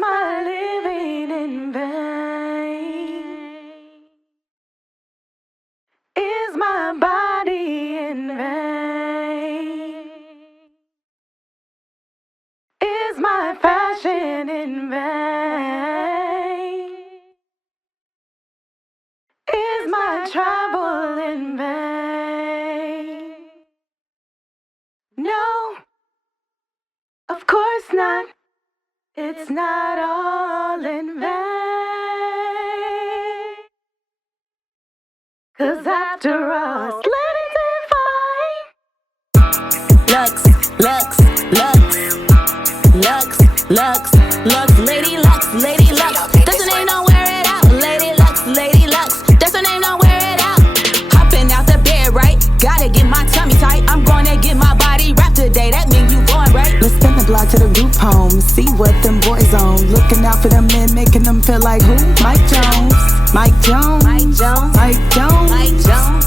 my living in vain? Is my body in vain? Is my fashion in vain? Is my travel in vain? No, of course not. It's not all in vain. 'Cause after all, let it define. Lux, Lux, Lux, Lux, Lux, Lux, Lady Lux, Lady Lux. That's her name, don't wear it out. Lady Lux, Lady Lux. That's her name, don't wear it out. Hopping out the bed, right? Gotta get my tummy tight. I'm gonna get my body wrapped today. That mean you going right. Let's spin the block to the group home. See what them boys on. Looking out for them men, making them feel like who? Mike Jones. Mike Jones. Mike Jones. Mike Jones. Mike Jones.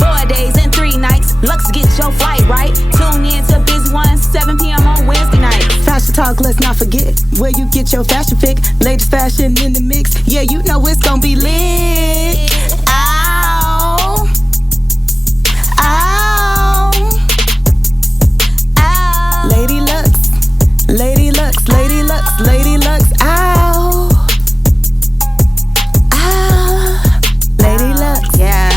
4 days and 3 nights. Lux, get your flight right. Tune in to Busy One, 7 p.m. on Wednesday night. Fashion talk, let's not forget where you get your fashion pick. Latest fashion in the mix. Yeah, you know it's gonna be lit. Ow. Ow. Ow. Lady Lux. Lady Lux. Lady Lux. Lady Lux. Ow. Ow. Lady Lux. Yeah.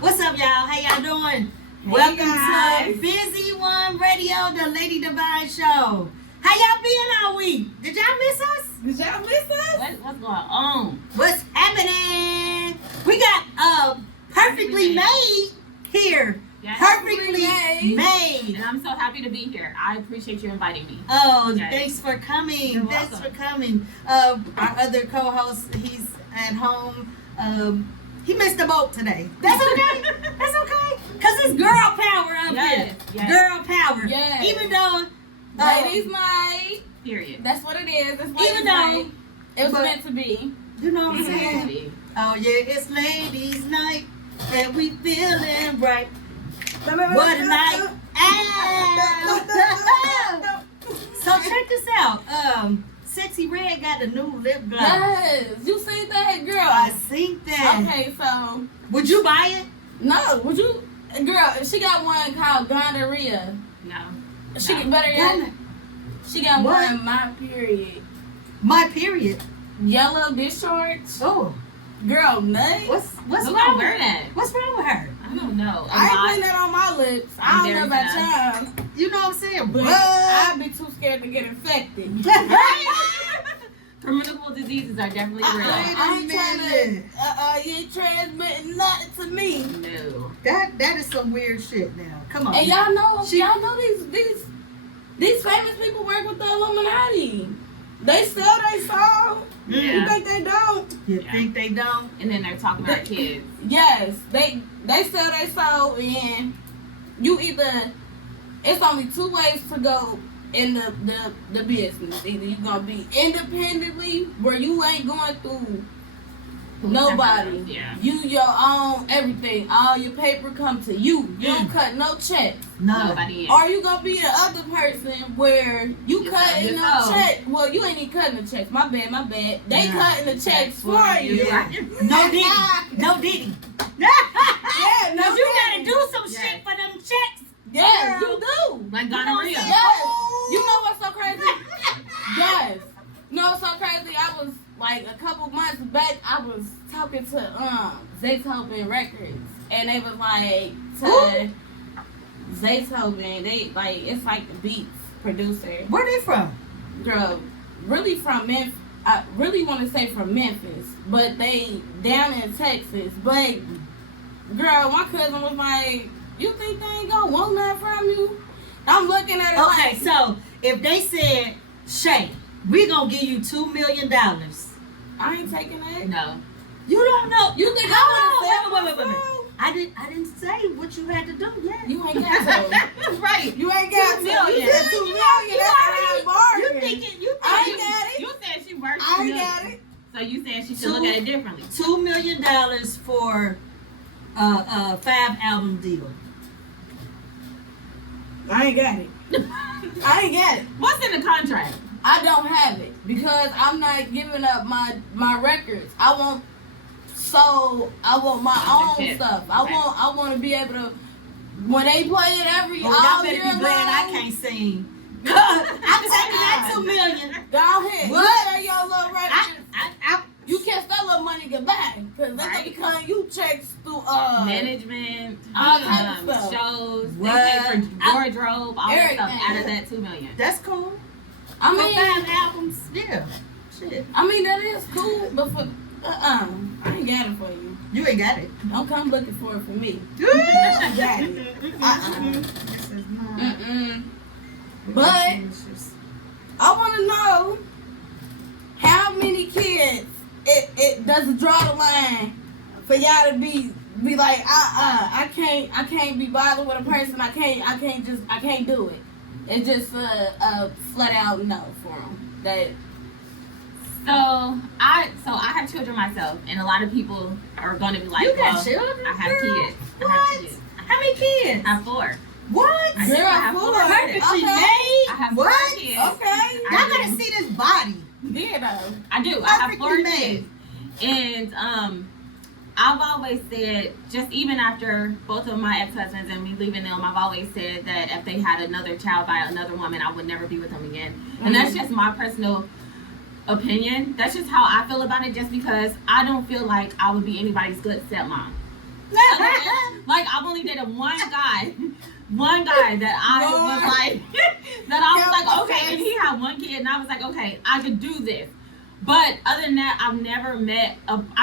What's up, y'all? How y'all doing? Welcome to Busy One Radio, the Lady Devine Show. How y'all been all week? Did y'all miss us? Did y'all miss us? What's going on? What's happening? We got Perfectly Made here. Yes. Perfectly Made. Made. And I'm so happy to be here. I appreciate you inviting me. Oh, Yes. thanks for coming. You're Thanks welcome. for coming. Our other co-host, he's at home. He missed the boat today. That's okay. That's okay. Cause it's girl power up Yes, here. yes. Girl power. Yes. Even though Ladies' night. Period. That's what it is. It's ladies' Even though- night. It was but- meant to be. you know what I'm It was meant to saying? be. Oh yeah, it's ladies' night and we feeling right. What a night. Ah. So check this out. Sexy Red got a new lip gloss. Yes. You seen that, girl? I think that. Okay, so Would you buy it? no, would you, girl? She got one called gonorrhea. No. She No. get better yet. Gon- She got What? one my period. My period. Yellow discharge. Oh, Girl, nuts. what's Who wrong? gonna wear that? What's wrong with her? I don't know. I ain't putting that on my lips. I don't know about Embarrassing. y'all. You know what I'm saying? But What? I'd be too scared to get infected. Communicable diseases are definitely real. I ain't trying minute. to, you ain't transmitting nothing to me. No. That is some weird shit now. Come on. And y'all know, She- y'all know these famous people work with the Illuminati. They sell they soul. You Yeah. think they don't? You Yeah. think they don't? And then they're talking about kids. Yes, they sell they soul, and you either, it's only 2 ways to go in the business. Either you gonna be independently, where you ain't going through nobody. Yeah. You your own everything. All your paper come to you. You don't cut no checks. No. Nobody in. Or you gonna be the other person where you You cutting sell no your soul. check. Well, you ain't even cutting the checks. My bad. They Yeah. cutting the checks for you. Yeah. No Diddy. No Diddy. Yeah, no Cause you gotta Diddy. do some Yeah. shit for them checks. Yes, Girl. you do. Like gonorrhea. Yes. You know what's so crazy? Yes. No, what's so crazy? I was like a couple months back. I was talking to Zaytoven Records, and they was like to Zaytoven. They like it's like the Beats producer. Where they from? Girl, really from Memphis. I really want to say from Memphis, but they down in Texas. But girl, my cousin was like, "You think they ain't gonna want nothing from you?" I'm looking at it Okay, like, so if they said, Shay, we gonna give you $2 million. I ain't taking that. No. You don't know. You think Hold I on, want wait. to sell? I didn't say what you had to do yet. You ain't got to. Right. You ain't got to. $2 million. You said $2 million. That's a bargain. You thinking you I thinking ain't got it. You said she worth I $2 million. got it. So you saying she should look at it differently? $2 million for a 5-album deal. I ain't got it. I ain't got it. What's in the contract? I don't have it because I'm not giving up my records. I want my own Shit. stuff. Okay. I want to be able to when they play it every Oh, y'all all better year be glad I long. can't sing. I'm taking that $2 million. Go ahead. What? You share your little records. I You catch that little money get back because they're gonna be cutting you checks through Management, all type of stuff. shows, they What? pay for wardrobe, all that stuff Everything. out of that $2 million. that's cool. I For mean, 5 albums, yeah. Shit. that is cool, but for I ain't got it for you. You ain't got it. Don't come looking for it for me. I got it. This is not. Mm-mm. But I want to know how many kids it does it draw the line for y'all to be like I can't be bothered with a person. I can't do it. It's just a flat out no for them. That So I have children myself, and a lot of people are going to be like, You got well, children? I have girl? kids. I What? have kids. How many kids? I have 4. What? I do. I have 4. Perfectly Okay. made? I have what? 4 kids. okay. I Y'all do. gotta see this body. Yeah, though. I do. I have 4 Perfectly kids. made. And I've always said, just even after both of my ex-husbands and me leaving them, I've always said that if they had another child by another woman, I would never be with them again. And that's just my personal opinion. That's just how I feel about it, just because I don't feel like I would be anybody's good stepmom. Like, I've only dated one guy that I was like, that I was like, okay, and he had 1 kid, and I was like, okay, I could do this. But other than that, I've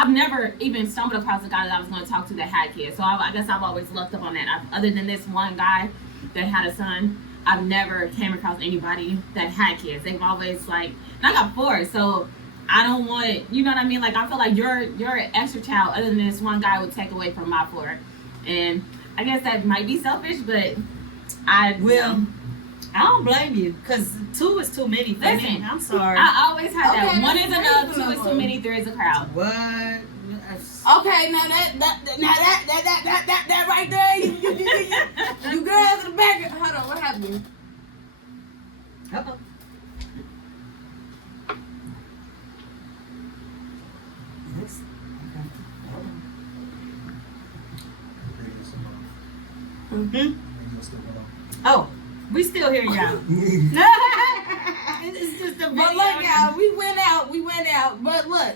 never even stumbled across a guy that I was going to talk to that had kids. So I guess I've always lucked up on that. Other than this one guy that had a son, I've never came across anybody that had kids. They've always and I got 4, so I don't want, you know what I mean? Like, I feel like your extra child, other than this one guy, would take away from my 4. And I guess that might be selfish, but I don't blame you, because 2 is too many for me. Listen, I'm sorry. I always had that. Okay, 1 is that's enough, 2 is reasonable. too many, 3 is a crowd. What? Okay, now that right there, you girls in the back. Hold on, what happened? Uh-oh. Yes. Okay. Hold on. Mm-hmm. Oh, we still here, y'all. It's just a But video. look, y'all, we went out. But look,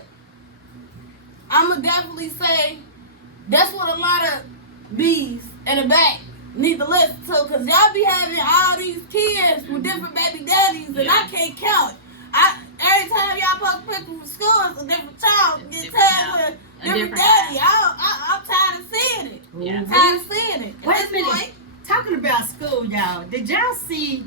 I'ma definitely say that's what a lot of bees in the back need to listen to, cause y'all be having all these kids with different baby daddies, and I can't count it. Every time y'all post pictures from school, it's a different child get Different tagged child. with A a different different daddy. I'm tired of seeing it. Yeah. Tired of seeing it. At Wait this a minute. point, Talking about school, y'all. Did y'all see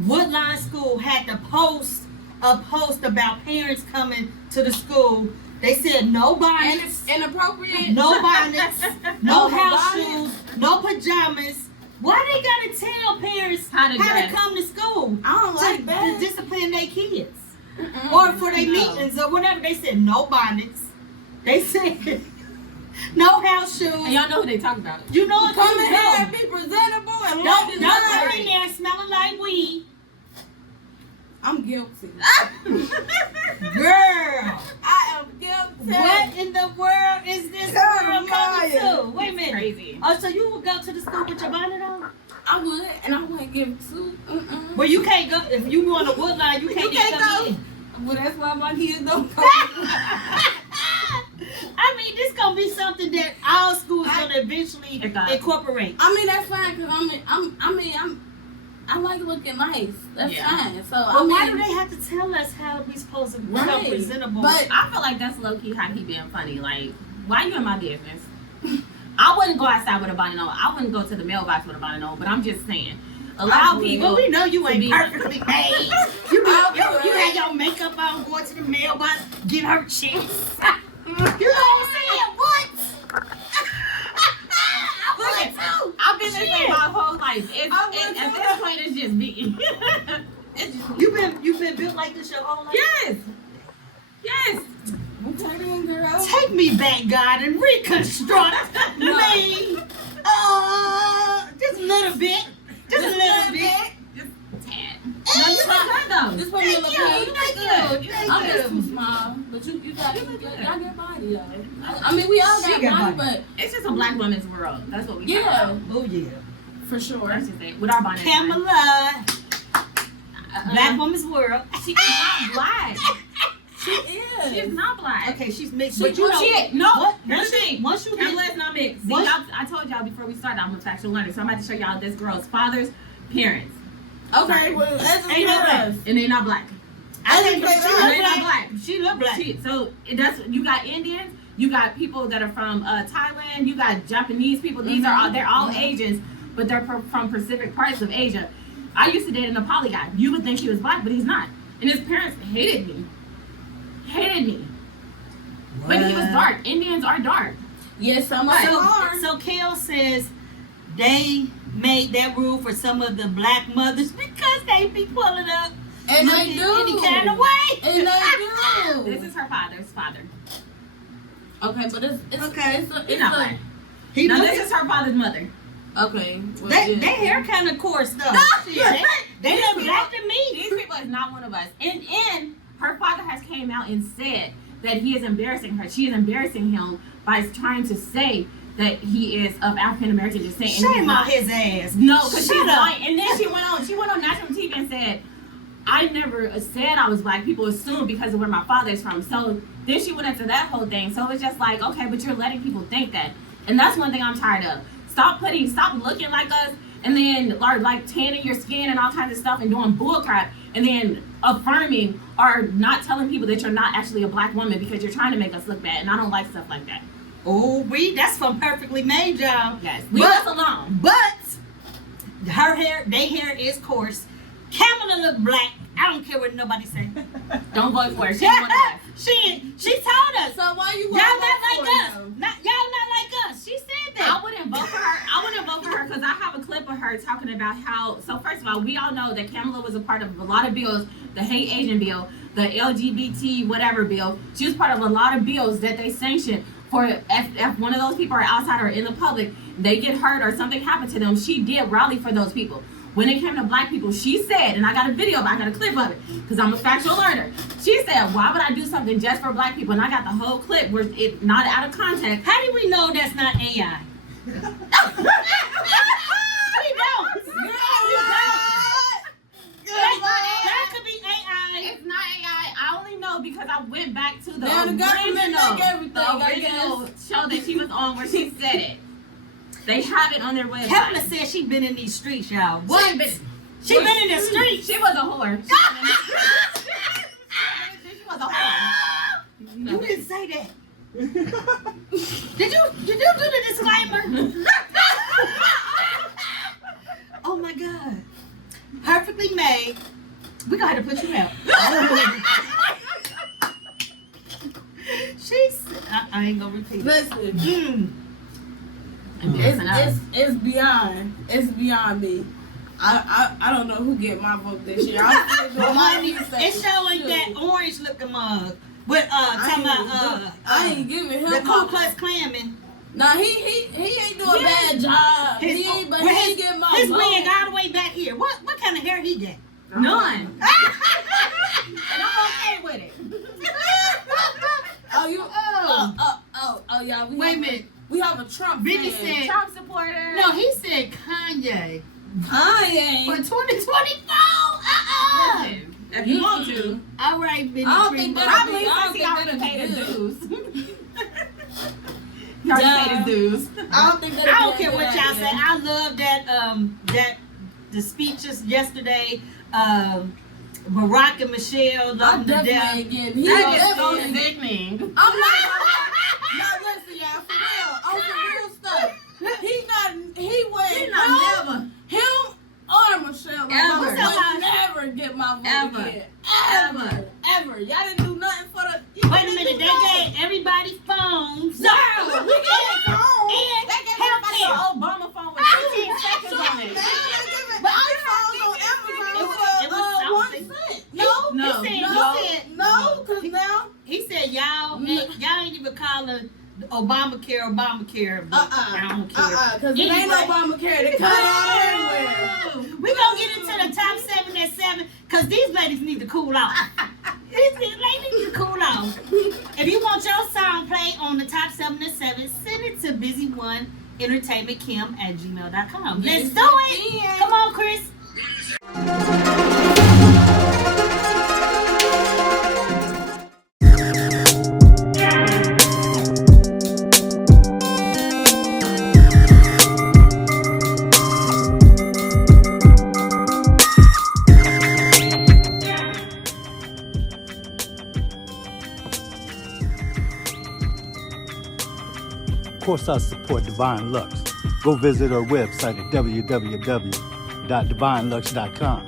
Woodline School had to post a post about parents coming to the school? They said no and bonnets, it's inappropriate. no bonnets, no No house bonnets. shoes, no pajamas. Why they gotta tell parents How to dress. come to school I don't like to that. discipline their kids Mm-mm. or for their No. meetings or whatever? They said no bonnets. They said no house shoes. And y'all know who they talk about. You know what? Come in here and be presentable and Don't look come in nice. there smelling like weed. I'm guilty. Girl, I am guilty. what in the world is this world coming to? Wait a minute. Crazy. Oh, so you would go to the school with your bonnet on? I would, and I wouldn't give two. Well, you can't go if you on the Woodline. You can't, You can't even come go. in. Well, that's why my kids don't go. I mean, this gonna be something that all schools gonna eventually incorporate. I mean, that's fine because I like looking nice. That's Yeah. fine. So But why do they have to tell us how we supposed to become Right. presentable? But I feel like that's low key how he being funny. Like, why you in my business? I wouldn't go outside with a bonnet on. I wouldn't go to the mailbox with a bonnet on. But I'm just saying, allow people. But we know you to ain't be- perfectly made. You had your makeup on, going to the mailbox, getting her checks. You know what I'm saying? What? I would too. I've been this way Shit. my whole life. I would At too. this point, it's just me. It's just me. You been built like this your whole life? Yes. Yes. Okay then, girl. Take me back, God, and reconstruct me. Just a little bit. Just a little bit. Tad. No, you look good though. Just put me a little pink. Thank you. I'm just too small, but you got y'all got body though. I mean, we all She got got body, It's just a black woman's world. That's what we talk Yeah. about. Oh, yeah. but for sure. That's just it. With our bonnet. Pamela. Black woman's world. She's not black. She is. She's not black. Okay, she's mixed. But you know, no. What? Here's the thing. Once you Pamela get, is not mixed. See, Once- I told y'all before we started, I'm a factual learner, so I'm about to show y'all this girl's father's parents, Okay, well, educate Ain't no us. and they're not black. I think Educate she us. look They're not black. black. She look black. So that's you got Indians, you got people that are from Thailand, you got Japanese people. These are all they're all Asians, but they're from Pacific parts of Asia. I used to date a Nepali guy. You would think he was black, but he's not. And his parents hated me. But he was dark. Indians are dark. Yes, some of them are. So Kel says they made that rule for some of the black mothers because they be pulling up And they looking do. any kind of way. And they do. This is her father's father. Okay, but it's Okay. He's not black. He Now look- this is her father's mother. Okay. Well, They yeah. hair kind of coarse though. Shit, they look black to me. These people is not one of us. And her father has came out and said that he is embarrassing her. She is embarrassing him by trying to say that he is of African American descent. And he's Shame not. on his ass. No, because Shut she's up. lying. And then she went on national TV and said, I never said I was black. People assume because of where my father's from. So then she went into that whole thing. So it's just like, okay, but you're letting people think that. And that's one thing I'm tired of. Stop looking like us and then like tanning your skin and all kinds of stuff and doing bull crap and then affirming or not telling people that you're not actually a black woman because you're trying to make us look bad. And I don't like stuff like that. Oh, that's from Perfectly Made, y'all. Yes. Leave us alone. But her hair, their hair is coarse. Kamala look black. I don't care what nobody say. Don't vote for her. She's one of us. She told us. So why you Y'all wanna not vote like for us. them? Y'all not like us. She said I that. wouldn't vote for her. I wouldn't vote for her because I have a clip of her talking about how. So first of all, we all know that Kamala was a part of a lot of bills, the Hate Asian bill, the LGBT whatever bill. She was part of a lot of bills that they sanctioned for if one of those people are outside or in the public, they get hurt or something happened to them. She did rally for those people. When it came to black people, she said, and I got a video, I got a clip of it, because I'm a factual learner. She said, why would I do something just for black people? And I got the whole clip where it's not out of context. How do we know that's not AI? We don't. That could be AI. It's not AI. I only know because I went back to the Now the government original, make everything, I the original show that she was on where she said it. They have it on their website. Kamala said she been in these streets, y'all. She What? been- She been in the streets. She was a whore. She was a whore. You didn't say that. Did you do the disclaimer? Oh my God. Perfectly Made. We gonna have to put you out. I ain't gonna repeat it. Listen, Mm. it's beyond me. I don't know who get my vote this year. I'm still doing my research. It's showing that orange looking mug. But talking about I ain't giving him the Ku my Klux Klanman. Nah, he ain't doing a bad job. He ain't get my his vote. wig all the way back here. What kind of hair he got? None. And I'm okay with it. Oh, y'all. Wait a minute. We have a Trump Brittany fan. said, Trump supporter. no, he said Kanye. Kanye. For 2024? Listen, if you want to. All right, Benny. I don't think Green. that'll Probably be- I don't since he think already that'll paid be his good. dues. He already paid his dues. I don't think I that'll don't be a care what good y'all idea. say. I love that the speeches yesterday. Barack and Michelle I'm loved to definitely death. ain't getting. He That is so definitely- sickening. I'm not. Now listen, y'all. For real, on some real stuff. He went. not never. Him or Michelle Ever. Obama would never get my vote Ever. again. Ever. Ever. Y'all didn't do nothing for the. Wait a minute, they gave everybody phones. No, we gave phones. And They gave everybody an healthcare. Obama phone with 15 seconds on it. But iPhones on Amazon It was for 1 something. cent. No. He said, No, because now He said y'all ain't even calling Obamacare. But I don't care. Because it ain't Obamacare to cut out everywhere. We gonna get into the top 7 at 7 because these ladies need to cool off. These ladies need to cool off. If you want your song played on the top 7 at 7, send it to busy1entertainmentkim@gmail.com. Let's do it. Come on, Chris. Of course, I support Devine Lux. Go visit her website at www.divinelux.com.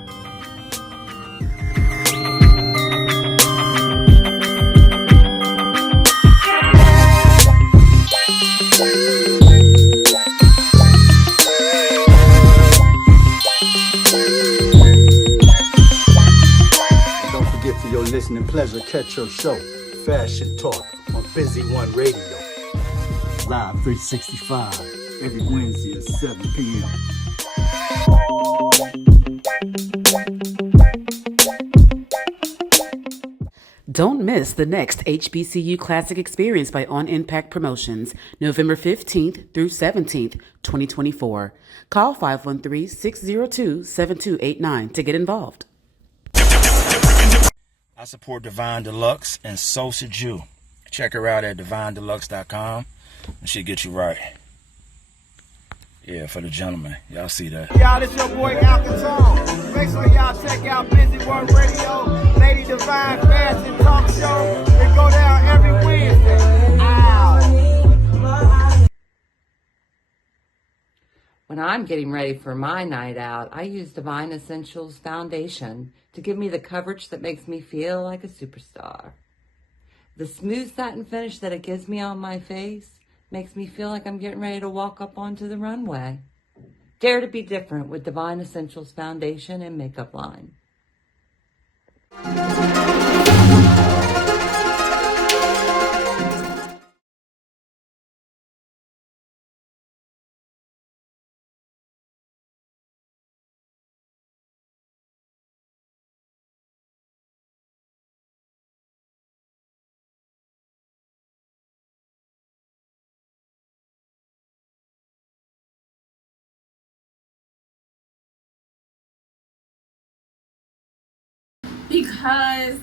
And don't forget for your listening pleasure, catch your show, Fashion Talk, on Busy One Radio. Live 365 every Wednesday at 7 p.m. Don't miss the next HBCU Classic Experience by On Impact Promotions, November 15th through 17th, 2024. Call 513-602-7289 to get involved. I support Divine Deluxe, and so should you. Check her out at divinedeluxe.com. And she'll get you right. Yeah, for the gentleman. Y'all see that. Y'all, this your boy Alcatraz. Make sure y'all check out Busy One Radio, Lady Divine Fashion Talk Show. They go down every Wednesday. Ow. When I'm getting ready for my night out, I use Divine Essentials Foundation to give me the coverage that makes me feel like a superstar. The smooth satin finish that it gives me on my face makes me feel like I'm getting ready to walk up onto the runway. Dare to be different with Divine Essentials Foundation and Makeup Line. Because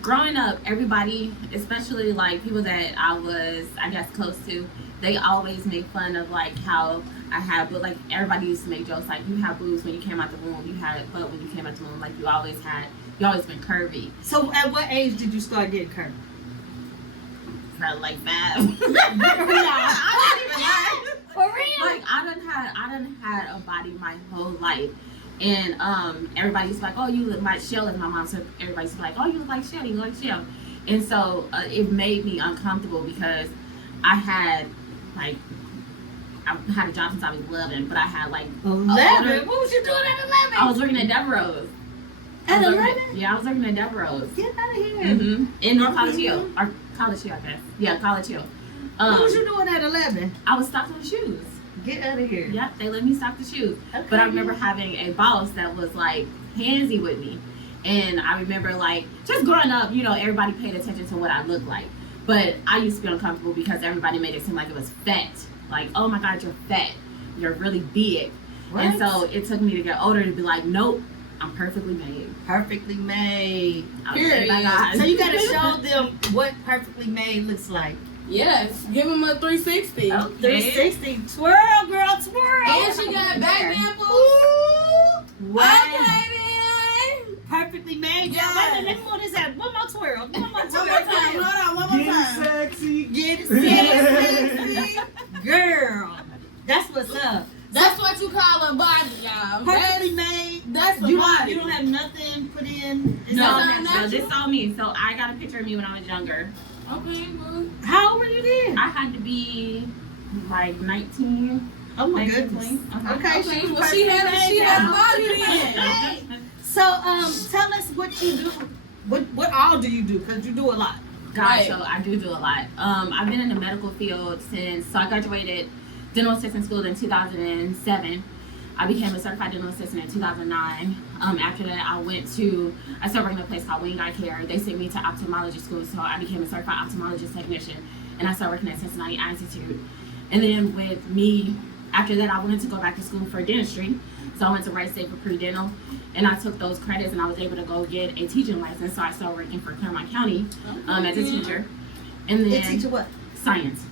growing up, everybody, especially like people that I was, I guess, close to, they always made fun of like how I had, but like everybody used to make jokes like, you have boobs when you came out the womb, you had a butt when you came out the womb, like you always been curvy. So at what age did you start getting curvy? Probably like 5. For real? Like I done had a body my whole life. And everybody used to be like, oh, you look like Shell, as my mom said. Everybody used to be like, oh, you look like Shell, you look like Shell. And so it made me uncomfortable because I had a job since I was 11, but I had like 11. What was you doing at 11? I was working at Devereaux's. At 11? Yeah, I was working at Devereaux's. Get out of here. Mm-hmm. In North College Hill, or College Hill, I guess. Yeah, College Hill. What was you doing at 11? I was stocking shoes. Get out of here. Yeah, they let me stock the shoes. Okay. But I remember having a boss that was like handsy with me. And I remember like just growing up, you know, everybody paid attention to what I looked like. But I used to be uncomfortable because everybody made it seem like it was fat. Like, oh my God, you're fat. You're really big. What? And so it took me to get older to be like, nope, I'm perfectly made. Perfectly made. Period. So you got to show them what perfectly made looks like. Yes, give him a 360. Oh, 360. Twirl, girl, twirl. And she got back dimples. Wow. Okay, then. Perfectly made. Yeah. Wait a minute, what is that? One more twirl. One more twirl. One more time. Sexy. Get sexy. Girl. That's what's up. That's what you call a body, y'all. Perfectly made. That's a you body. You don't have nothing put in. No, this is all me. So I got a picture of me when I was younger. Okay, well. How old were you then? I had to be like 19. Oh my 19, goodness. 20. Okay, Well, she had a body then. So tell us what you do. What all do you do? Because you do a lot. Gosh, so I do a lot. I've been in the medical field so I graduated dental assistant school in 2007. I became a certified dental assistant in 2009. After that, I started working at a place called Wing Eye Care. They sent me to ophthalmology school, so I became a certified ophthalmologist technician, and I started working at Cincinnati Eye Institute. And then with me, after that, I wanted to go back to school for dentistry, so I went to Wright State for pre-dental, and I took those credits, and I was able to go get a teaching license, so I started working for Claremont County as a teacher. And then teacher what? Science.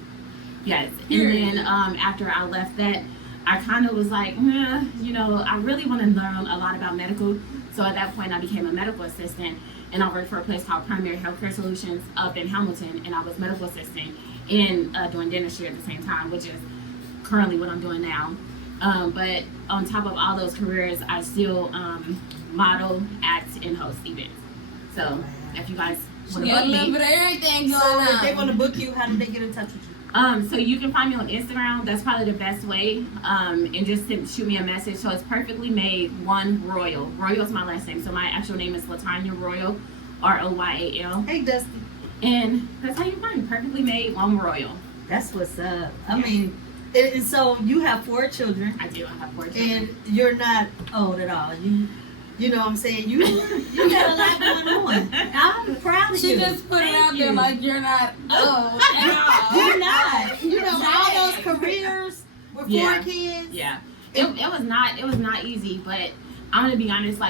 Yes. And then after I left that, I kind of was like, I really want to learn a lot about medical. So at that point, I became a medical assistant, and I worked for a place called Primary Healthcare Solutions up in Hamilton, and I was medical assistant and doing dentistry at the same time, which is currently what I'm doing now. But on top of all those careers, I still model, act, and host events. So if you guys want to book me, everything going So if on. they want to book you, how do they get in touch with you? so you can find me on Instagram. That's probably the best way. And just shoot me a message. So it's PerfectlyMade 1 Royal. Royal is my last name. So my actual name is Latanya Royal, Royal. Hey, Dusty. And that's how you find me. PerfectlyMade 1 Royal. That's what's up. I mean, and so you have 4 children. I do. I have 4 children. And you're not old at all. You know what I'm saying? You got a lot going on. I'm proud of you. She just put it out there like you're not old at all. You're not. You know, all those careers with 4 kids. Yeah. It was not easy, but I'm gonna be honest,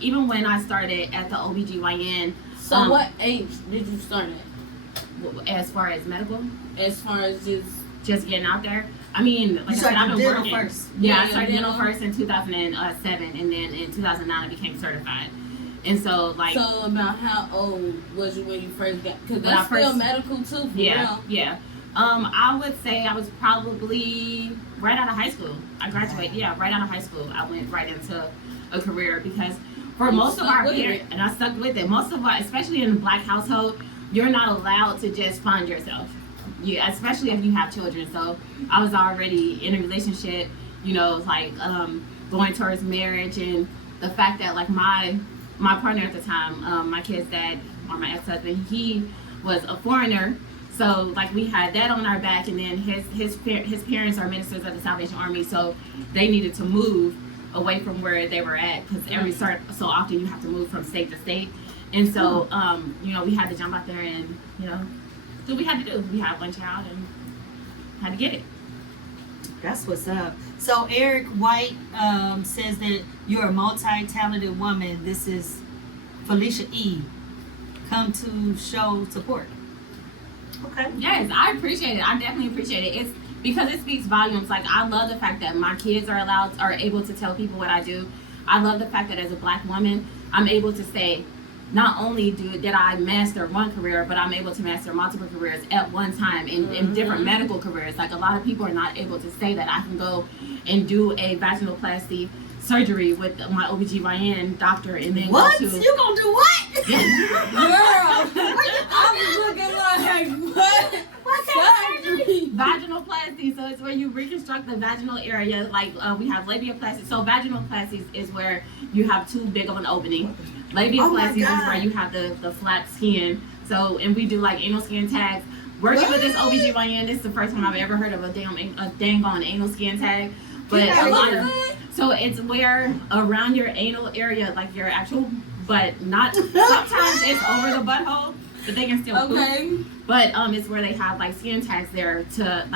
even when I started at the OBGYN. So what age did you start at? As far as medical? As far as just getting out there. I mean, like I said, I've been working. First. Yeah, I started dental first in 2007, and then in 2009 I became certified. And so, So about how old was you when you first got? Because that's still medical too. For real. Yeah. I would say I was probably right out of high school. I graduated. Yeah, right out of high school. I went right into a career because for most of our parents, and I stuck with it. Most of our, especially in a Black household, you're not allowed to just fund yourself. Yeah, especially if you have children. So I was already in a relationship, going towards marriage, and the fact that my partner at the time, my kid's dad or my ex-husband, he was a foreigner. So we had that on our back, and then his parents are ministers of the Salvation Army, so they needed to move away from where they were at because so often you have to move from state to state, and so we had to jump out there and so we had to do. We had 1 child and had to get it. That's what's up. So Eric White says that you're a multi-talented woman. This is Felicia E. Come to show support. Okay. Yes, I appreciate it. I definitely appreciate it. It's because it speaks volumes. I love the fact that my kids are able to tell people what I do. I love the fact that as a Black woman, I'm able to say, not only did I master one career, but I'm able to master multiple careers at one time in different medical careers. A lot of people are not able to say that I can go and do a vaginoplasty surgery with my OBGYN doctor and then what? go to... You gonna do what? Girl, I was looking like, what? What kind of surgery? Vaginoplasty, so it's where you reconstruct the vaginal area. We have labiaplasty. So vaginoplasty is where you have too big of an opening. Labiaplasty is where you have the flat skin. So, and we do anal skin tags. Working with this OBGYN, this is the first time I've ever heard of a dang on anal skin tag. But so it's where around your anal area, your actual, but not, sometimes it's over the butthole, but they can still poop. But it's where they have skin tags there to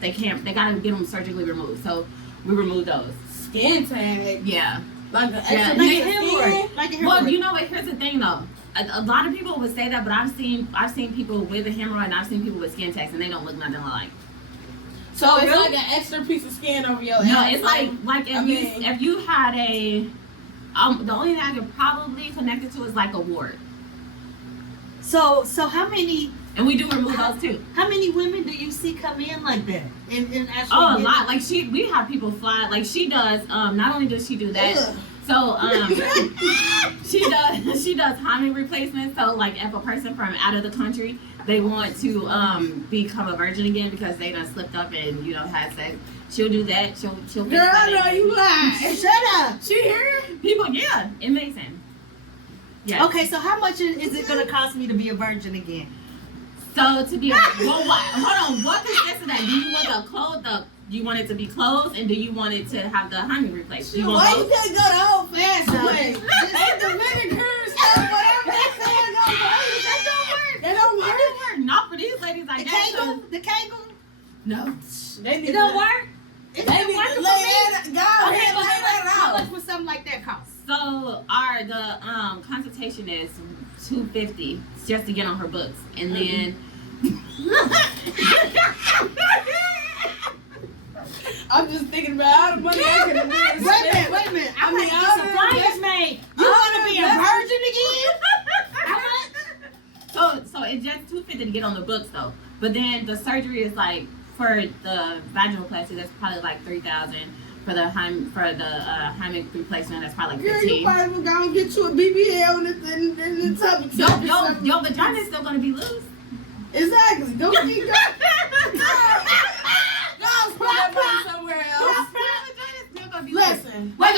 they gotta get them surgically removed. So we remove those. Skin tag? Yeah. Like an extra hemorrhoid. Well, what? Here's the thing though. A lot of people would say that, but I've seen people with a hemorrhoid and I've seen people with skin tags and they don't look nothing alike. So it's like an extra piece of skin over your ass. No, it's if you had a the only thing I could probably connect it to is a wart. So how many? And we do remove those too. How many women do you see come in like that? And actually a lot. We have people fly. She does. Not only does she do that. Ugh. So she does hymen replacements. So if a person from out of the country, they want to become a virgin again because they done slipped up and had sex, she'll do that. She'll girl, no, you lie. Shut up. She here? People, yeah, amazing. Yeah. Okay, so how much is it gonna cost me to be a virgin again? So to be well, what? Hold on. What consists of that? Do you want do you want it to be closed, and do you want it to have the hymen replaced? Do you want Why both? you can't go the whole fast way? Ain't the vinegar stuff, whatever they say, that don't work. Not for these ladies, I guess. The Kegel? No. They need It don't to- work. They need to lay that. God, Okay, lay that How out. much would something like that cost? So the consultation is $250 just to get on her books, and then. I'm just thinking about all the money I could have made. Wait a minute. I mean, PerfectlyMade. You want to be a virgin again? So it's just $250 to get on the books though. But then the surgery is like for the vaginoplasty, that's probably like $3,000. For the hymen replacement, that's probably like Girl, you $15,000. probably will go and get you a BBL in the tub. Your vagina's still gonna be loose. Exactly. Don't keep going. Put that money somewhere else. Listen. Wait, I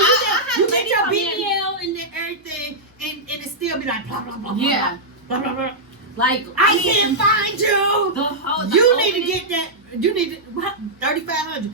you had get ladies your come in. BBL and everything, and it still be like blah blah blah. Yeah. Blah blah blah. Like I can't find you. The whole. You need to get that. You need to $3,500.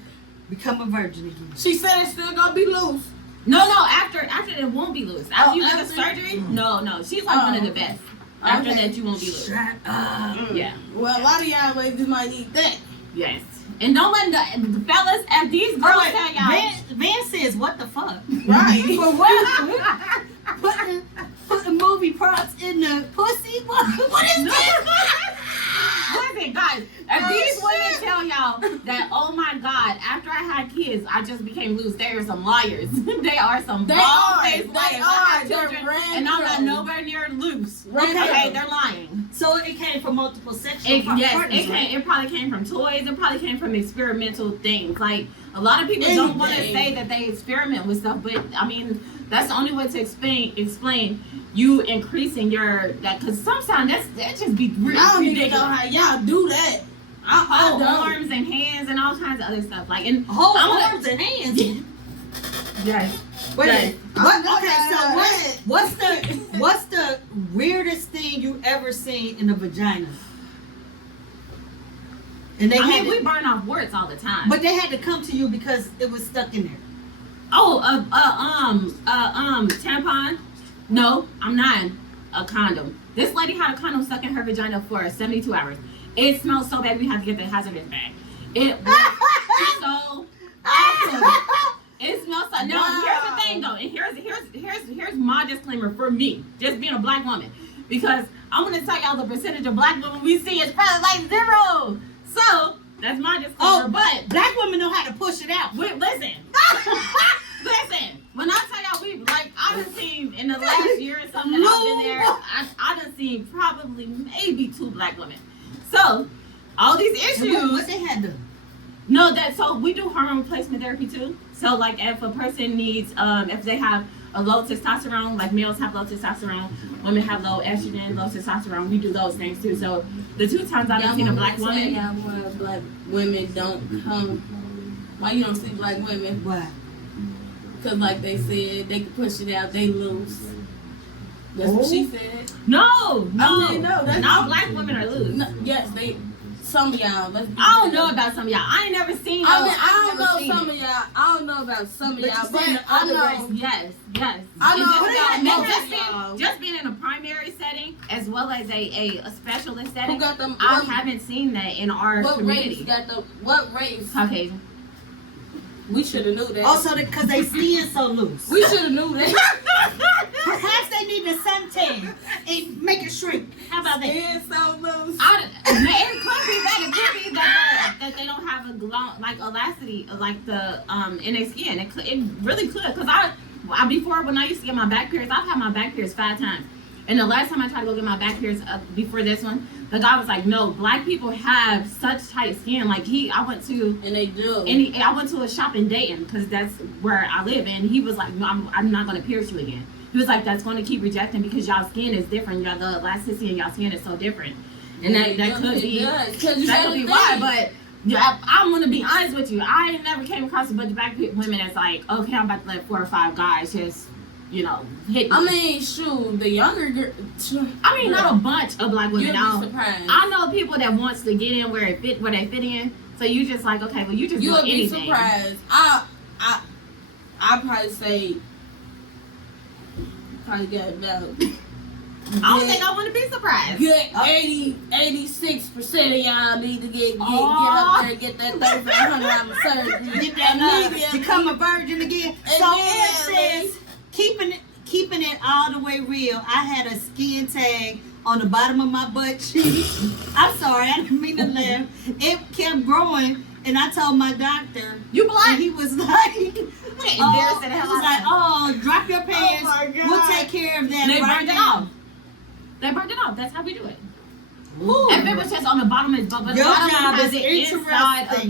Become a virgin again. She said it's still gonna be loose. No. After it won't be loose. After you get the after? surgery, no. She's like one of the best. After Okay. that, you won't be loose. Shut up. Yeah. Well, a lot of y'all ladies might need that. Yes. And don't let the fellas and these girls tell y'all. Van says, "What the fuck?" Right. For what? Putting movie props in the pussy? What is this? Listen, guys, if these women tell y'all that, oh my God, after I had kids, I just became loose, they are some liars. They are some bald-faced liars. I have children, and I'm not nowhere near loose. Okay, they're lying. So it came from multiple sexual partners. It probably came from toys. It probably came from experimental things. Like, a lot of people don't want to say that they experiment with stuff, but I mean, that's the only way to explain you increasing that, because sometimes that just be really I don't even ridiculous. know how y'all do that. I don't. Arms and hands and all kinds of other stuff. Like, and Arms and hands. Yes. Wait. Yes. What's the weirdest thing you ever seen in a vagina? And we burn off warts all the time. But they had to come to you because it was stuck in there. Tampon. No, I'm not. A condom. This lady had a condom stuck in her vagina for 72 hours. It smelled so bad we had to get the hazardous bag. It was so awful. It smells so. Now here's the thing though, and here's my disclaimer for me, just being a black woman, because I'm gonna tell y'all the percentage of black women we see is probably like 0. So that's my disclaimer. But black women know how to push it out. Listen. When I tell y'all, I done seen in the last year or something that I've been there, I done seen probably maybe 2 black women. So, all these issues. What they had to? No, so we do hormone replacement therapy too. So, like, if a person needs, if they have a low testosterone, like males have low testosterone, women have low estrogen, low testosterone, we do those things too. So, the 2 times I've seen a black woman. Y'all why black women don't come. Why you don't see black women? Why? Because, like they said, they can push it out, they loose. That's what she said. No. That's Not black women are loose. No, yes, some of y'all. I don't know about some of y'all. I ain't never seen. I don't know some of y'all. I don't know about some of y'all, but I know. Yes. I know. Just being in a primary setting as well as a specialist setting. Who got them? I haven't seen that in our community. What race? Caucasian. We should have knew that. Also, because they skin so loose. We should have knew that. Perhaps they need a suntan and make it shrink. How about that? Skin so loose. It could be that. It could be that they don't have elasticity like the in their skin. It really could, because I before, when I used to get my back pierced, I've had my back pierced 5 times. And the last time I tried to go get my back pierced before this one, the guy was like, "No, black people have such tight skin." Like I went to a shop in Dayton because that's where I live, and he was like, "No, I'm not going to pierce you again." He was like, "That's going to keep rejecting because y'all skin is different. Y'all, the elasticity in y'all skin is so different." And that could be why. But yeah, I'm going to be honest with you. I never came across a bunch of black women that's like, "Okay, I'm about to let 4 or 5 guys just hit. I mean, shoot, the younger girl. I mean, not a bunch of black women. You'll be surprised. I know people that wants to get in where they fit in. So you just like, okay, well, you just do anything. You'll be surprised. I probably say, get about. I don't think I want to be surprised. Good 86% of y'all need to get up there and get that $3,500 surgery. Get that become a virgin again. So it says keeping it all the way real. I had a skin tag on the bottom of my butt cheek. I'm sorry, I didn't mean to laugh. It kept growing, and I told my doctor, "You black?" And he was like, "Oh, drop your pants. We'll take care of that." They burned it off. They burned it off. That's how we do it. Ooh. If it was just on the bottom of his butt, but the bottom has it inside of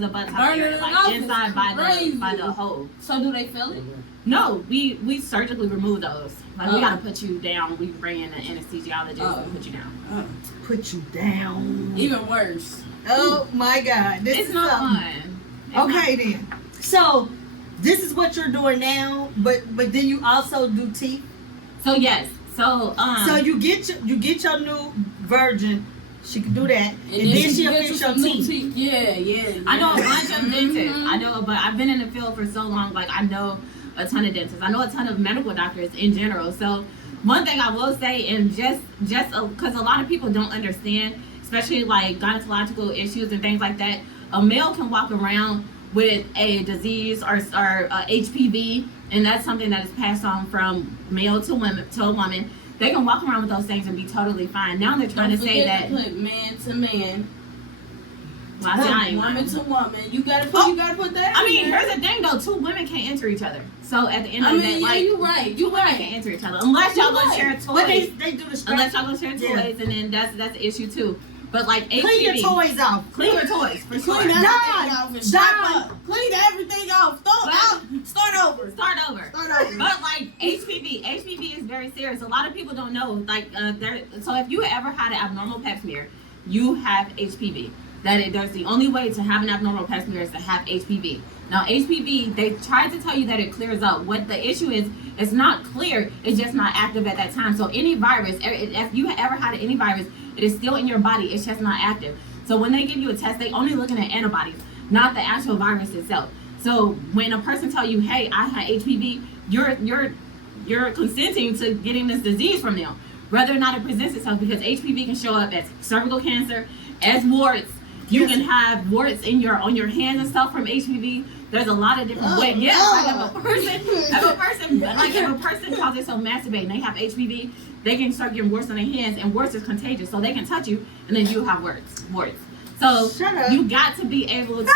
the butt area, like inside by the hole. So do they feel it? No, we surgically remove those. Like we gotta put you down. We bring in an anesthesiologist and put you down. Put you down. Even worse. Oh my God, this is not fun. Okay then. So this is what you're doing now, but then you also do teeth. So yes. So you get your new virgin. She can do that, and then she'll fix your teeth. Yeah. I know a bunch of dentists. I know, but I've been in the field for so long. Like I know a ton of dentists. I know a ton of medical doctors in general. So one thing I will say, and just because a lot of people don't understand, especially like gynecological issues and things like that, a male can walk around with a disease or HPV, and that's something that is passed on from male to a woman. They can walk around with those things and be totally fine. Now they're trying to say that put man to man. Well, woman to woman. You gotta put that. I mean, here's the thing though: 2 women can't enter each other. So at the end of the day, like you're right. You women can't enter each other unless y'all gonna share toys. But they do the unless y'all gonna share toys, and then that's the issue too. But like clean your toys off. Clean your toys for sure. Clean everything off and stop up. Clean everything off. Start over. But like HPV is very serious. A lot of people don't know. Like so if you ever had an abnormal pap smear, you have HPV. There's the only way to have an abnormal pap smear is to have HPV. Now HPV, they tried to tell you that it clears up. What the issue is, it's not clear. It's just not active at that time. So any virus, if you ever had any virus, it is still in your body. It's just not active. So when they give you a test, they only looking at antibodies, not the actual virus itself. So when a person tell you, "Hey, I had HPV," you're consenting to getting this disease from them, whether or not it presents itself, because HPV can show up as cervical cancer, as warts. You can have warts on your hands and stuff from HPV. There's a lot of different ways. Yeah, like if a person calls themselves masturbating, they have HPV, they can start getting warts on their hands, and warts is contagious, so they can touch you, and then you have warts. So you got to be able to.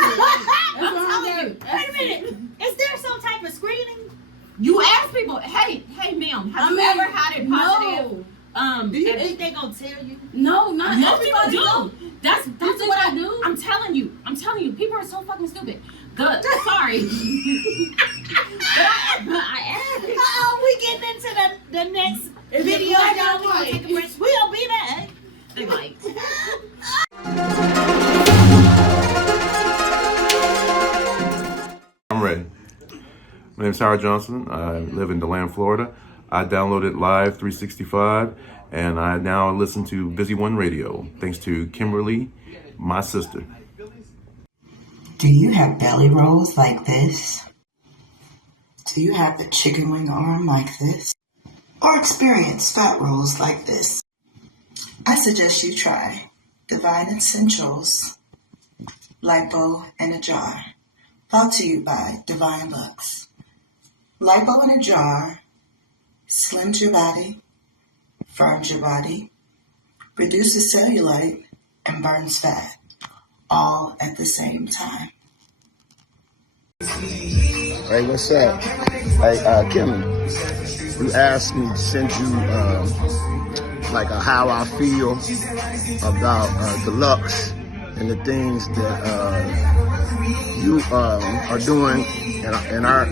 I'm telling you. Wait a minute. Is there some type of screening? You ask people, hey, ma'am, have you ever had it positive? No. Do you think they gonna tell you? No, not most everybody people do. That's what I do. I'm telling you, people are so fucking stupid. Sorry. I asked. We getting into the next video. Y'all, we gonna take a break. We'll be back. They might. I'm ready. My name is Howard Johnson. I live in DeLand, Florida. I downloaded Live 365, and I now listen to Busy One Radio, thanks to Kimberly, my sister. Do you have belly rolls like this? Do you have the chicken wing arm like this? Or experience fat rolls like this? I suggest you try Devine Essentials, Lipo in a Jar. Brought to you by Devine Lux. Lipo in a jar slims your body, firms your body, reduces cellulite, and burns fat, all at the same time. Hey, what's up? Hey, Kim, you asked me to send you like how I feel about Deluxe and the things that you are doing in our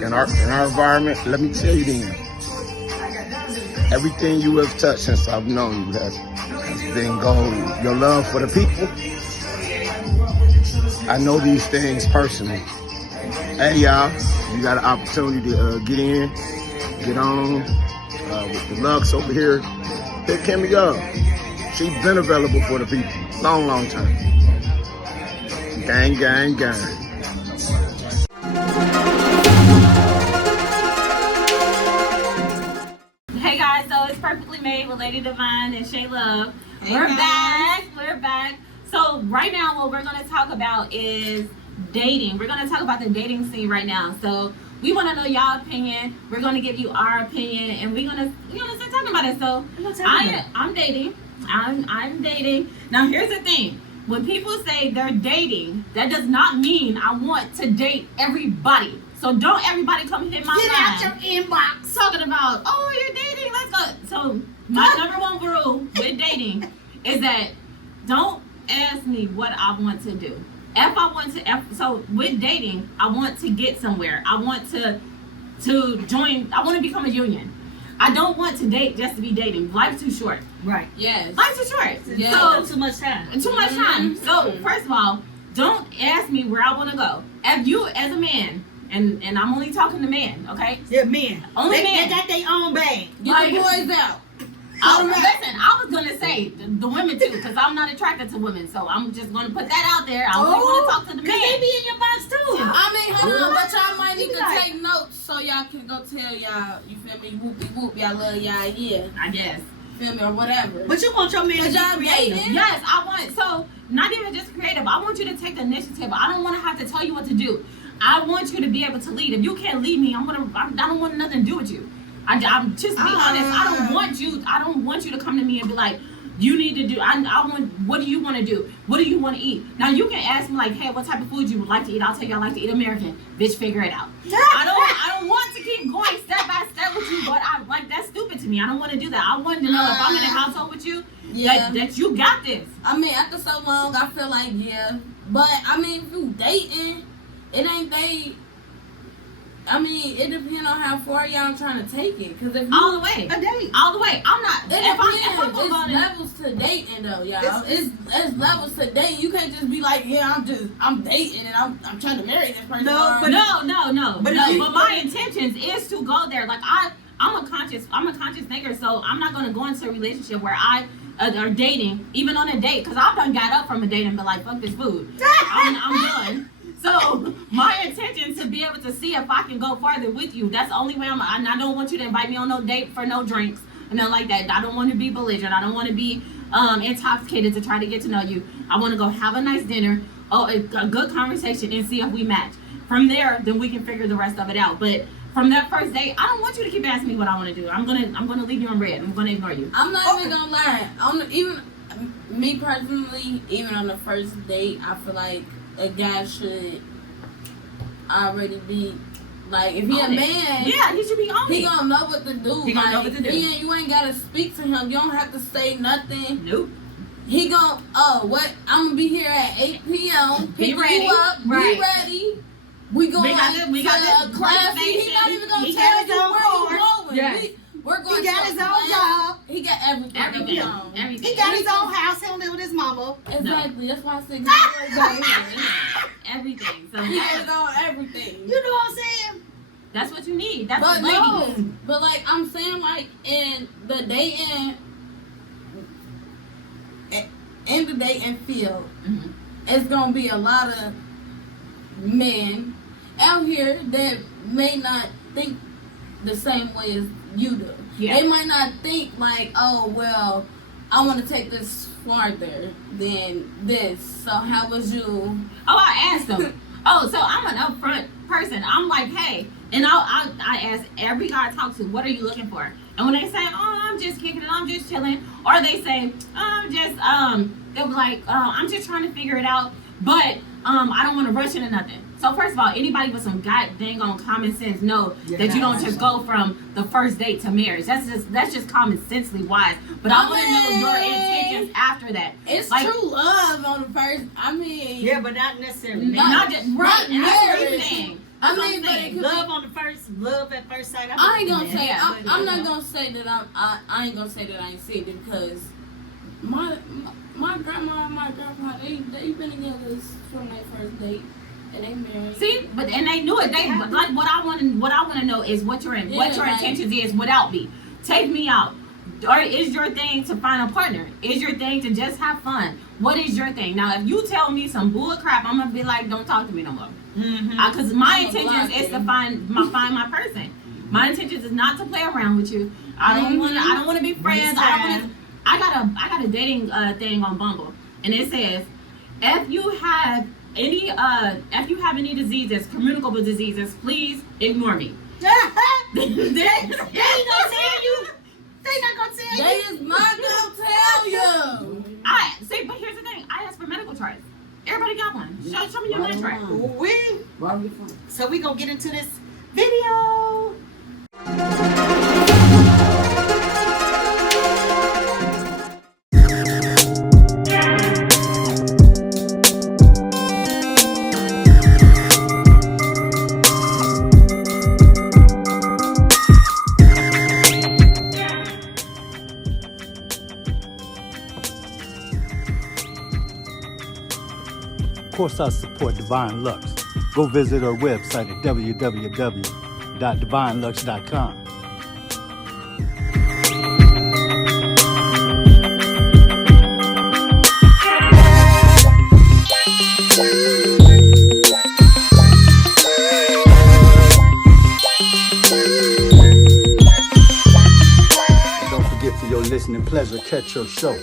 environment. Let me tell you then, everything you have touched since I've known you has been gold. Your love for the people. I know these things personally. Hey y'all, you got an opportunity to get in get on with Deluxe over here. Hit Kimmy up. She's been available for the people. Long, long time. Gang, gang, gang. Hey guys, so it's Perfectly Made with Lady Devine and Shay Love. Hey We're guys. back. We're back. So right now what we're going to talk about is dating. We're going to talk about the dating scene right now. So we want to know y'all opinion. We're going to give you our opinion, and we're going to start talking about it. So I'm dating. I'm dating. Now here's the thing. When people say they're dating, that does not mean I want to date everybody. So don't everybody come hit my line. Get out your inbox. Talking about, oh, you're dating, let's go. So my number one rule with dating is that don't ask me what I want to do. If I want to, so with dating, I want to get somewhere. I want to join, I want to become a union. I don't want to date just to be dating. Life's too short. Right. Yes. Life's too short. Yeah. So Too much time. too much time. So first of all, don't ask me where I want to go. If you, as a man, and I'm only talking to men, okay? Yeah, men. Only they men. They got their own bag. Get the boys out. Listen, I was gonna say the women too, because I'm not attracted to women, so I'm just gonna put that out there. I only want to talk to the men. They be in your box too. I mean, hold on, but y'all might need to take notes so y'all can go tell y'all, you feel me, whoopie whoop, y'all love y'all, yeah. I guess. Feel me, or whatever. But you want your man to be y'all creative. dating? Yes, I want, so not even just creative, I want you to take the initiative. I don't want to have to tell you what to do. I want you to be able to lead. If you can't lead me, I don't want nothing to do with you. I'm just be honest. I don't want you to come to me and be like, you need to do. I want. What do you want to do? What do you want to eat? Now you can ask me like, hey, what type of food you would like to eat? I'll tell you I like to eat American. Bitch, figure it out. I don't want to keep going step by step with you, but that's stupid to me. I don't want to do that. I want to know if I'm in a household with you, that you got this. I mean, after so long, I feel like, yeah. But, I mean, if you dating, it ain't they. I mean, it depends on how far y'all trying to take it. Cause if you, all the way, a date, all the way. I'm not. It's levels to dating though, y'all. It's levels to dating. You can't just be like, yeah, I'm dating and I'm trying to marry this person. No. But my intentions is to go there. Like I'm a conscious thinker, so I'm not gonna go into a relationship where I are dating, even on a date, because I've done got up from a date and been like, fuck this food. I'm done. So my intention to be able to see if I can go farther with you. That's the only way I don't want you to invite me on no date for no drinks and nothing like that. I don't want to be belligerent. I don't want to be intoxicated to try to get to know you. I want to go have a nice dinner, a good conversation, and see if we match. From there, then we can figure the rest of it out. But from that first date, I don't want you to keep asking me what I want to do. I'm gonna leave you on red. I'm gonna ignore you. I'm not even gonna lie. Even me personally, even on the first date, I feel like a guy should already be like, if he a man, yeah, he should be on it. He gonna know what to do. He gonna know what to do. You ain't gotta speak to him. You don't have to say nothing. Nope. He gonna, I'm gonna be here at 8 p.m. Pick ready. you up. Right. Be ready. We going we got to a class. He not even gonna tell you where you going. Yes. We're going. He got his own job. He got everything. Everything. He got his own house. He don't live with his mama. Exactly. That's why I said everything. So he got his own everything. You know what I'm saying? That's what you need. That's but what ladies. But like I'm saying, like in the dating field, it's gonna be a lot of men out here that may not think the same way as you do. Yeah. They might not think like, oh well, I want to take this farther than this. So how was you? Oh, I asked them. So I'm an upfront person. I'm like, hey, and I ask every guy I talk to, what are you looking for? And when they say, oh, I'm just kicking it, I'm just chilling, or they say, they'll be like, I'm just trying to figure it out, but I don't want to rush into nothing. So first of all, anybody with some god dang on common sense know that you don't just go from the first date to marriage. That's just common sensely wise. But I want to know your intentions after that. It's like, true love on the first. Yeah, but not necessarily. Not just right. Not Everything. I mean, but it could love be, on the first, love at first sight. I ain't gonna say. I'm not gonna say that I ain't gonna say that I ain't seen it because my grandma and my grandpa they been together from their first date. And they married. See, and they knew it. They like what I want to know is what your intentions is without me. Take me out. Or is your thing to find a partner? Is your thing to just have fun? What is your thing? Now, if you tell me some bull crap, I'm gonna be like, don't talk to me no more. Because my intentions is to find my person. My intentions is not to play around with you. I don't want to be friends. I got a dating thing on Bumble, and it says if you have any diseases, communicable diseases, please ignore me. They not gonna tell you. They is not gonna tell you. But here's the thing. I asked for medical charts. Everybody got one. Show me your medical chart. So we gonna get into this video. Of course, I support Devine Lux. Go visit her website at www.divinelux.com. And don't forget for your listening pleasure, catch your show,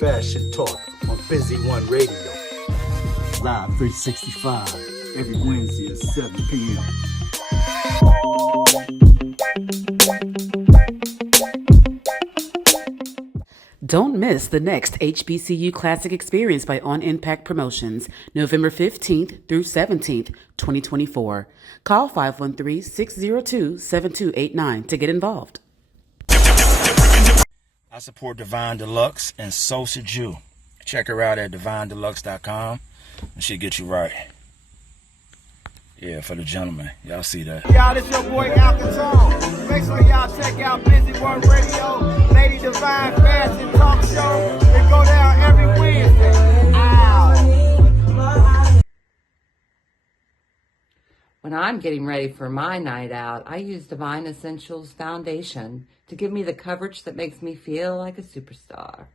Fashion Talk, on Busy One Radio. Live 365, every Wednesday at 7 p.m. Don't miss the next HBCU Classic Experience by On Impact Promotions, November 15th through 17th, 2024. Call 513-602-7289 to get involved. I support Devine Deluxe, and so should you. Check her out at DevineDeluxe.com. And she'll get you right. Yeah, for the gentleman. Y'all see that. Y'all, this your boy Alcatraz. Make sure y'all check out Busy One Radio, Lady Devine Fashion Talk Show. They go down every Wednesday. Ow. When I'm getting ready for my night out, I use Devine Essentials Foundation to give me the coverage that makes me feel like a superstar.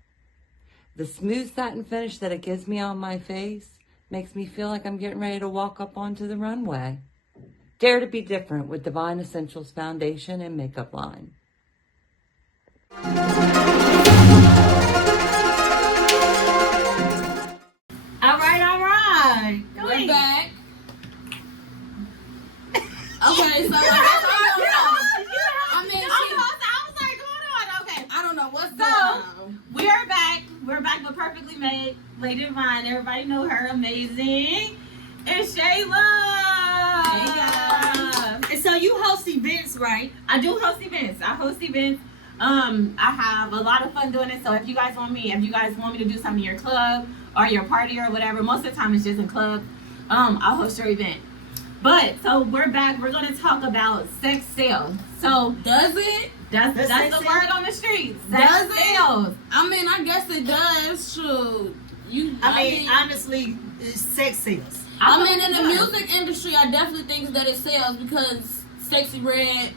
The smooth satin finish that it gives me on my face makes me feel like I'm getting ready to walk up onto the runway. Dare to be different with Devine Essentials Foundation and Makeup Line. All right. We're back. Okay, so I don't know what's going on. We're back. We're back with Perfectly Made. Lady Devine. Everybody know her. Amazing. And Shayla. Hey guys. And so you host events, right? I do host events. I have a lot of fun doing it. So if you guys want me to do something in your club or your party or whatever, most of the time it's just in club, I'll host your event. But so we're back. We're gonna talk about sex sales. So does it? That's the word on the streets. Does sex sales. I mean, I guess it does. Shoot. I mean, honestly, it's sex sales. I mean, in the music industry, I definitely think that it sells because Sexy Red,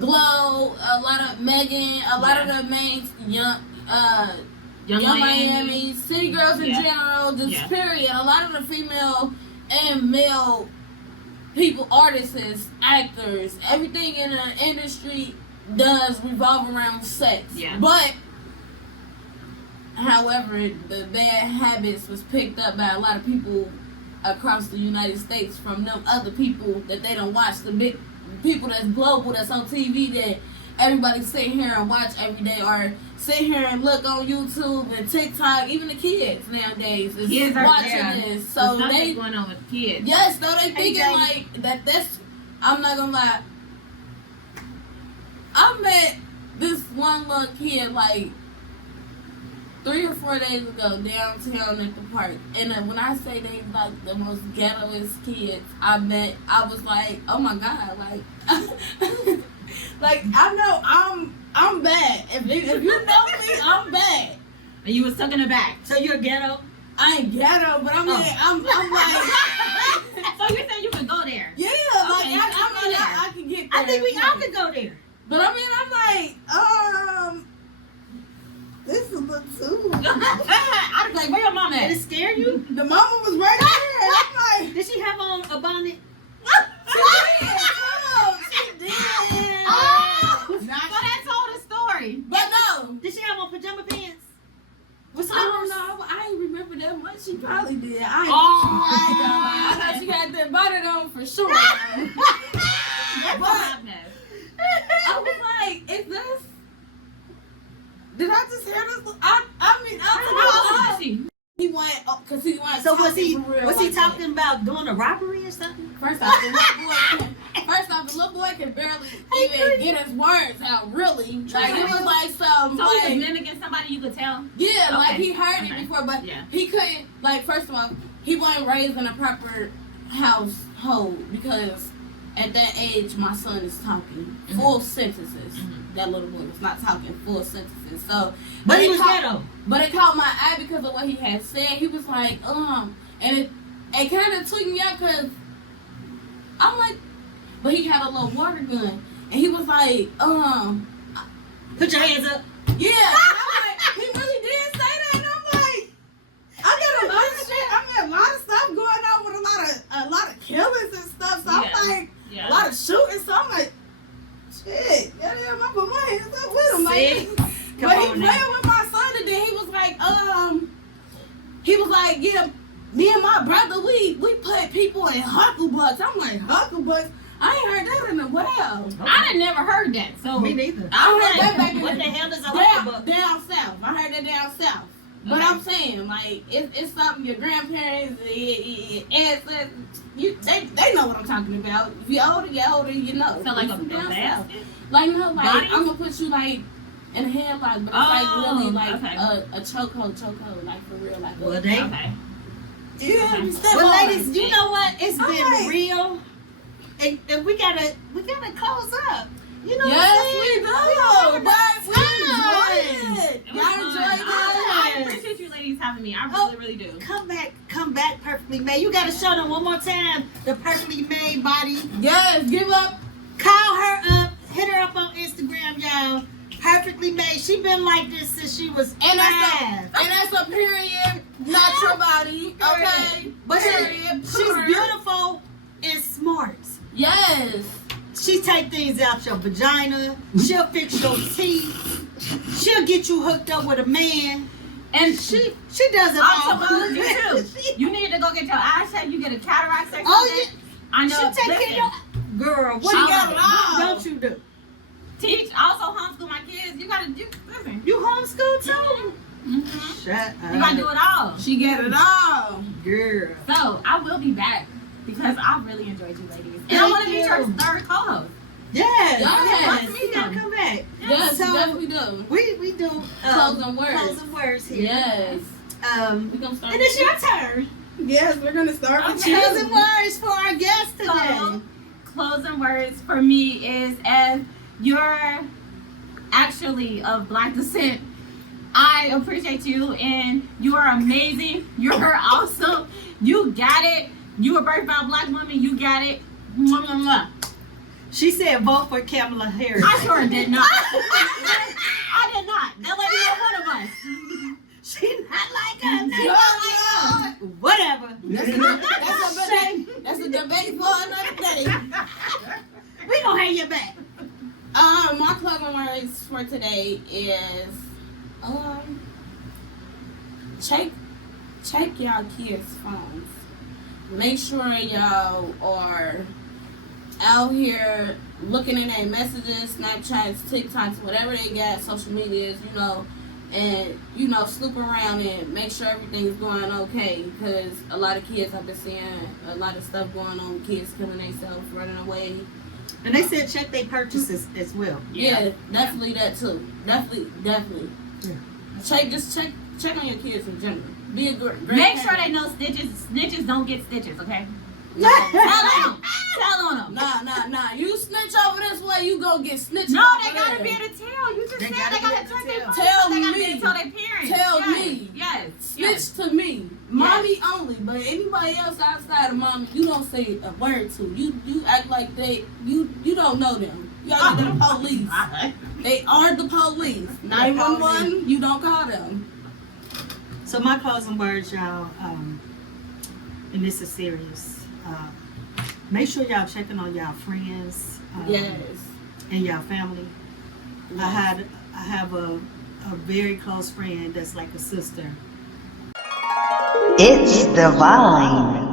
Glow, a lot of Megan, a lot of the main young Miami, city girls in general, just period. A lot of the female and male people, artists, actors, everything in the industry does revolve around sex. Yeah. But however, the bad habits was picked up by a lot of people across the United States from them other people that they don't watch, the big people that's global, that's on TV, that everybody sit here and watch every day, or sit here and look on YouTube and TikTok. Even the kids nowadays is watching this. So they going on with kids. Yes, though they thinking like that's. I'm not gonna lie. I met this one little kid like 3 or 4 days ago downtown at the park, and when I say they like the most ghettoest kids I met, I was like, oh my god, like, like I know I'm bad. If you know me, I'm bad. And you was stuck in the back. So you're ghetto? I ain't ghetto, but I'm like. So you're saying you could go there? Yeah, Okay, like I can get there. I think we all could go there. But I mean, I'm like, this is a little too. I'd be like, where your mama at? Did it scare you? The mama was right there. I'm like, Did she have on a bonnet? she did. Oh, so that told a story. But no. Did she have on pajama pants? With I don't slippers? know. I ain't remember that much. She probably did. I thought she had that bonnet on for sure. That's But a hot mess. I was like, is this? Did I just hear this? I mean, How old is she? he went, cause he went. So was he for real was he like talking about doing a robbery or something? that. First off, the little boy can barely even get his words out. Really, like it was like some. So like, he was mimicking somebody you could tell? yeah, like Okay. he heard it before, but he couldn't. Like first of all, he wasn't raised in a proper household because at that age, my son is talking full sentences. That little boy was not talking full sentences. So, But he it was caught- ghetto. But it caught my eye because of what he had said. He was like, and it kind of took me out because I'm like, but he had a little water gun, and he was like, Put your hands up. yeah. And I'm like, he really did say that, and I'm like, I got a lot of shit. I mean, a lot of stuff going on with a lot of killings and stuff. So I'm like, a lot of shooting. So I'm like, shit. Yeah, I put my hands up with him. Like, but he playing with my son, and then he was like, yeah, me and my brother, we put people in hucklebucks. I'm like, hucklebucks? I ain't heard that in a while. I done never heard that. So Me neither. I heard that back in What the hell is a down hucklebuck? south. I heard that down south. But I'm saying, like, it's something your grandparents, ancestors, they know what I'm talking about. If you're older, you know. So like a It's down basket? south. Like, no, like, Bodies? I'm gonna put you, like, in a headlock, but it's like really, like, okay. a chokehold, like, for real. Like, Well, they. Okay. yeah, you step Well, on ladies, it. you know what? It's I'm been like- real, and we gotta close up. You know Yes, what I'm we saying? do. But We we enjoyed It it. was Y'all fun. enjoyed it? I appreciate you ladies having me. I really do. Come back, Perfectly Made. You gotta show them one more time the Perfectly Made body. Yes, give up. Call her up, hit her up on Instagram, y'all. Perfectly Made. She been like this since she was And five. that's a period, natural body, okay? But Period. she's beautiful and smart. Yes. She take things out your vagina. She'll fix your teeth. She'll get you hooked up with a man. And She does it all. ophthalmology too. You need to go get your eyes checked. You get a cataract section. Oh, yeah. I know. She take care of your girl. What She you got it all. don't you do? Teach. Also homeschool my kids. You gotta do. Listen. You homeschool too? Mm-hmm. Shut up. You gotta do it all. She get it all. Girl. So I will be back because I really enjoyed you ladies, and Thank I want to be you. your third co-host. Yes. Yes. You gotta come back. Yes, So, we do. We do Closing words. Closing words here. Yes. We gonna start. And it's your turn. Yes, we're gonna start with Okay. you. Closing words for our guest today. So, closing words for me is, as you're actually of Black descent, I appreciate you, and you are amazing. You're awesome. You got it. You a birthed by a Black woman. You got it. Mwah, mwah, mwah. She said vote for Kamala Harris. I sure did not. I did not. That lady was one of us. She not like us. Yeah. Whatever. That's a debate for another day. We gonna have your back. My closing words for today is check y'all kids' phones. Make sure y'all are out here looking in their messages, Snapchats, TikToks, whatever they got, social medias, and snoop around and make sure everything's going okay, because a lot of kids, I've been seeing a lot of stuff going on, kids killing themselves, running away. And they said check their purchases as well. Yeah, definitely that too. Definitely. Yeah. Check on your kids in general. Be a great Make sure parent. they know snitches don't get stitches, okay? No, Tell on them. Nah. You snitch over this way, you go get snitched. No, over they gotta there. be able to tell. You just They said gotta they be gotta able to check their tell. phone. Tell They gotta be me. able to tell their parents. Tell Yes. me. Yes. Snitch to me. Mommy only, but anybody else outside of mommy, you don't say a word to. You act like you don't know them. Y'all the police. They are the police. 911, you don't call them. So my closing words, y'all, and this is serious. Make sure y'all checking on y'all friends. Yes. And y'all family. Yes. I have a very close friend that's like a sister. It's Devine.